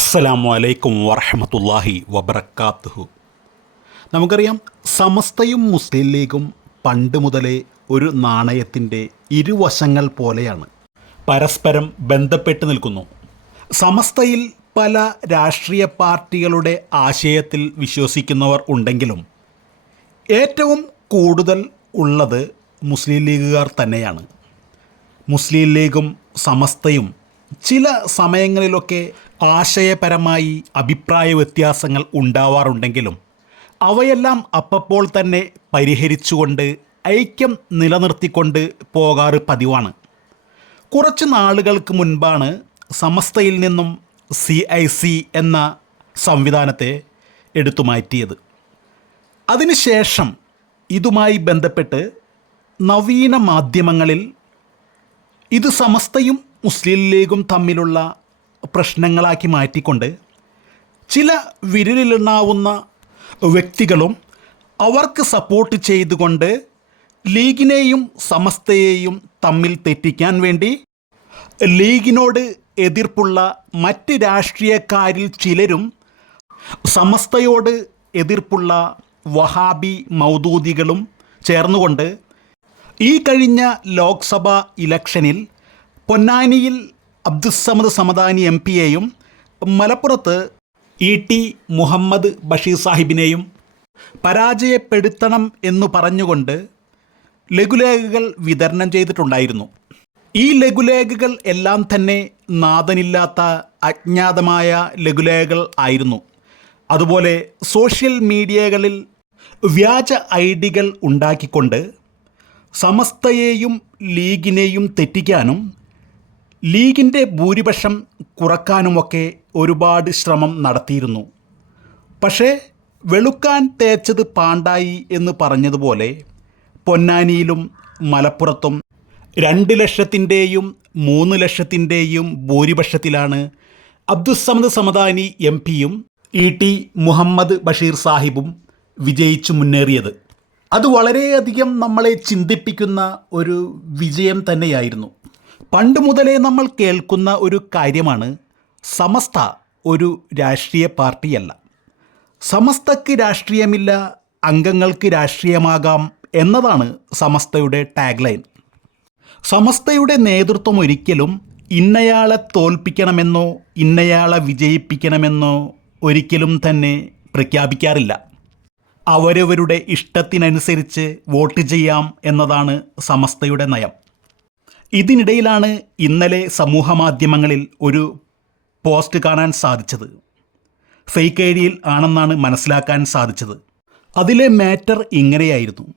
അസ്സലാമു അലൈക്കും വറഹമത്തല്ലാഹി വബർക്കാത്തുഹു നമുക്കറിയാം സമസ്തയും മുസ്ലിം ലീഗും പണ്ട് മുതലേ ഒരു നാണയത്തിന്റെ ഇരുവശങ്ങൾ പോലെയാണ്. പരസ്പരം ബന്ധപ്പെട്ട് നിൽക്കുന്നു. സമസ്തയിൽ പല രാഷ്ട്രീയ പാർട്ടികളുടെ ആശയത്തിൽ വിശ്വസിക്കുന്നവർ ഉണ്ടെങ്കിലും ഏറ്റവും കൂടുതൽ ഉള്ളത് മുസ്ലിം ലീഗുകാർ തന്നെയാണ്. മുസ്ലിം ലീഗും സമസ്തയും ചില സമയങ്ങളിലൊക്കെ ആശയപരമായി അഭിപ്രായ വ്യത്യാസങ്ങൾ ഉണ്ടാവാറുണ്ടെങ്കിലും അവയെല്ലാം അപ്പപ്പോൾ തന്നെ പരിഹരിച്ചുകൊണ്ട് ഐക്യം നിലനിർത്തിക്കൊണ്ട് പോകാറ് പതിവാണ്. കുറച്ച് നാളുകൾക്ക് മുൻപാണ് സമസ്തയിൽ നിന്നും സി ഐ സി എന്ന സംവിധാനത്തെ എടുത്തു മാറ്റിയത്. അതിനുശേഷം ഇതുമായി ബന്ധപ്പെട്ട് നവീന മാധ്യമങ്ങളിൽ ഇത് സമസ്തയും മുസ്ലിം ലീഗും തമ്മിലുള്ള പ്രശ്നങ്ങളാക്കി മാറ്റിക്കൊണ്ട് ചില വിരലിലെണ്ണാവുന്ന വ്യക്തികളും അവർക്ക് സപ്പോർട്ട് ചെയ്തുകൊണ്ട് ലീഗിനെയും സമസ്തയെയും തമ്മിൽ തെറ്റിക്കാൻ വേണ്ടി ലീഗിനോട് എതിർപ്പുള്ള മറ്റ് രാഷ്ട്രീയക്കാരിൽ ചിലരും സമസ്തയോട് എതിർപ്പുള്ള വഹാബി മൗദൂദികളും ചേർന്നുകൊണ്ട് ഈ കഴിഞ്ഞ ലോക്സഭാ ഇലക്ഷനിൽ പൊന്നാനിയിൽ അബ്ദുസമദ് സമദാനി എം പിയെയും മലപ്പുറത്ത് ഇ ടി മുഹമ്മദ് ബഷീർ സാഹിബിനെയും പരാജയപ്പെടുത്തണം എന്നു പറഞ്ഞുകൊണ്ട് ലഘുലേഖകൾ വിതരണം ചെയ്തിട്ടുണ്ടായിരുന്നു. ഈ ലഘുലേഖകൾ എല്ലാം തന്നെ നാഥനില്ലാത്ത അജ്ഞാതമായ ലഘുലേഖകൾ ആയിരുന്നു. അതുപോലെ സോഷ്യൽ മീഡിയകളിൽ വ്യാജ ഐ ഡികൾ ഉണ്ടാക്കിക്കൊണ്ട് സമസ്തയെയും ലീഗിനെയും തെറ്റിക്കാനും ലീഗിന്റെ ഭൂരിപക്ഷം കുറക്കാനുമൊക്കെ ഒരുപാട് ശ്രമം നടത്തിയിരുന്നു. പക്ഷേ വെളുക്കാൻ തേച്ചത് പാണ്ടായി എന്ന് പറഞ്ഞതുപോലെ പൊന്നാനിയിലും മലപ്പുറത്തും രണ്ട് ലക്ഷത്തിന്റെയും മൂന്ന് ലക്ഷത്തിന്റെയും ഭൂരിപക്ഷത്തിലാണ് അബ്ദുസമദ് സമദാനി എം പിയും ഇ ടി മുഹമ്മദ് ബഷീർ സാഹിബും വിജയിച്ചു മുന്നേറിയത്. അത് വളരെയധികം നമ്മളെ ചിന്തിപ്പിക്കുന്ന ഒരു വിജയം തന്നെയായിരുന്നു. പണ്ട് മുതലേ നമ്മൾ കേൾക്കുന്ന ഒരു കാര്യമാണ് സമസ്ത ഒരു രാഷ്ട്രീയ പാർട്ടിയല്ല. സമസ്തക്ക് രാഷ്ട്രീയമില്ല അംഗങ്ങൾക്ക് രാഷ്ട്രീയമാകാം എന്നതാണ് സമസ്തയുടെ ടാഗ് ലൈൻ സമസ്തയുടെ നേതൃത്വം ഒരിക്കലും ഇന്നയാളെ തോൽപ്പിക്കണമെന്നോ ഇന്നയാളെ വിജയിപ്പിക്കണമെന്നോ ഒരിക്കലും തന്നെ പ്രഖ്യാപിക്കാറില്ല. അവരവരുടെ ഇഷ്ടത്തിനനുസരിച്ച് വോട്ട് ചെയ്യാം എന്നതാണ് സമസ്തയുടെ നയം. ഇതിനിടയിലാണ് ഇന്നലെ സമൂഹമാധ്യമങ്ങളിൽ ഒരു പോസ്റ്റ് കാണാൻ സാധിച്ചത്. ഫേക്ക് ഐ ഡിയിൽ ആണെന്നാണ് മനസ്സിലാക്കാൻ സാധിച്ചത്. അതിലെ മാറ്റർ ഇങ്ങനെയായിരുന്നു.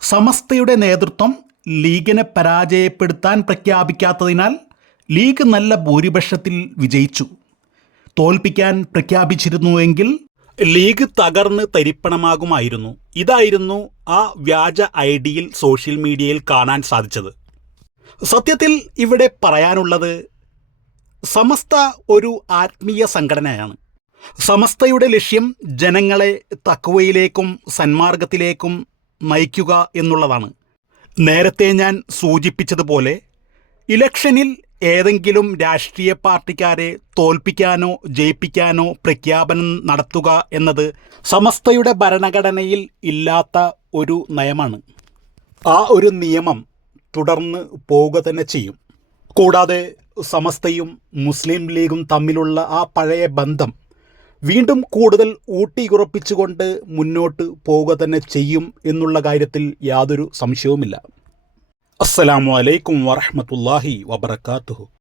സമസ്തയുടെ നേതൃത്വം ലീഗിനെ പരാജയപ്പെടുത്താൻ പ്രഖ്യാപിക്കാത്തതിനാൽ ലീഗ് നല്ല ഭൂരിപക്ഷത്തിൽ വിജയിച്ചു. തോൽപ്പിക്കാൻ പ്രഖ്യാപിച്ചിരുന്നുവെങ്കിൽ ലീഗ് തകർന്ന് തരിപ്പണമാകുമായിരുന്നു. ഇതായിരുന്നു ആ വ്യാജ ഐ സോഷ്യൽ മീഡിയയിൽ കാണാൻ സാധിച്ചത്. സത്യത്തിൽ ഇവിടെ പറയാനുള്ളത് സമസ്ത ഒരു ആത്മീയ സംഘടനയാണ്. സമസ്തയുടെ ലക്ഷ്യം ജനങ്ങളെ തക്കുവയിലേക്കും സന്മാർഗത്തിലേക്കും നയിക്കുക എന്നുള്ളതാണ്. നേരത്തെ ഞാൻ സൂചിപ്പിച്ചതുപോലെ ഇലക്ഷനിൽ ഏതെങ്കിലും രാഷ്ട്രീയ പാർട്ടിക്കാരെ തോൽപ്പിക്കാനോ ജയിപ്പിക്കാനോ പ്രഖ്യാപനം നടത്തുക എന്നത് സമസ്തയുടെ ഭരണഘടനയിൽ ഇല്ലാത്ത ഒരു നയമാണ്. ആ ഒരു നിയമം തുടർന്ന് പോവുക തന്നെ ചെയ്യും. കൂടാതെ സമസ്തയും മുസ്ലിം ലീഗും തമ്മിലുള്ള ആ പഴയ ബന്ധം വീണ്ടും കൂടുതൽ ഊട്ടിയുറപ്പിച്ചുകൊണ്ട് മുന്നോട്ട് പോവുക തന്നെ ചെയ്യും എന്നുള്ള കാര്യത്തിൽ യാതൊരു സംശയവുമില്ല. അസ്സലാമു അലൈക്കും വറഹമത്തല്ലാഹി വബർക്കാത്തുഹു